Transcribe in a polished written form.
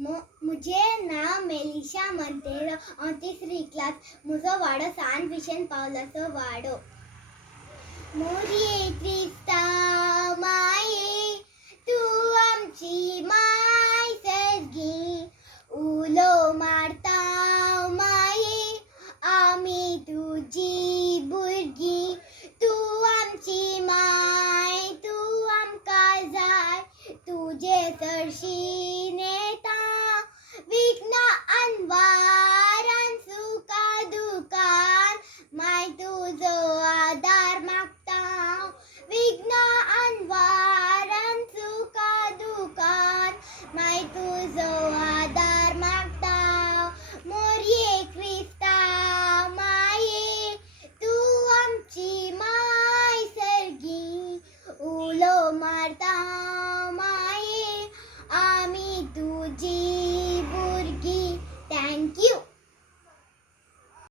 मुझे नाम मेलिशा मंतेरो और तीसरी क्लास मुझो वाडो सान विशन पावलासो वाडो मोरी क्रिस्ता माये तू आमची माय सर्गी उलो मारता माये आमी तुझी भुरगी तू आमची माय तू आमका जाय तुझे सरशीन येता विघ्न अनवारान सुका दुकान माय तुझो आदार मागता विघ्न अनवारान सुका दुकान माय तुझो आदार मागता मोरये क्रिस्ता माये तू आमची माय सर्गी उलो मारता माये आमी तुझी भुरगी. Thank you.